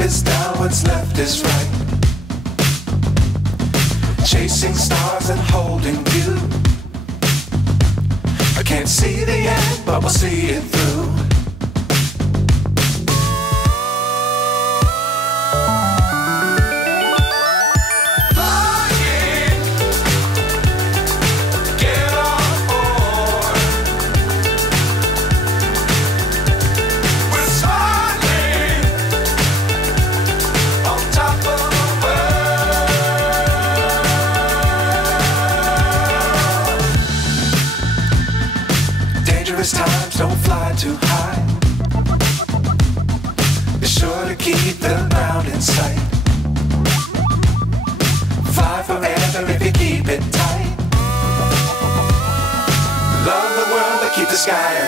is down, what's left is right. Chasing stars and holding you. I can't see the end, but we'll see it through. Dangerous times, don't fly too high. Be sure to keep the ground in sight. Fly forever if you keep it tight. Love the world, but keep the sky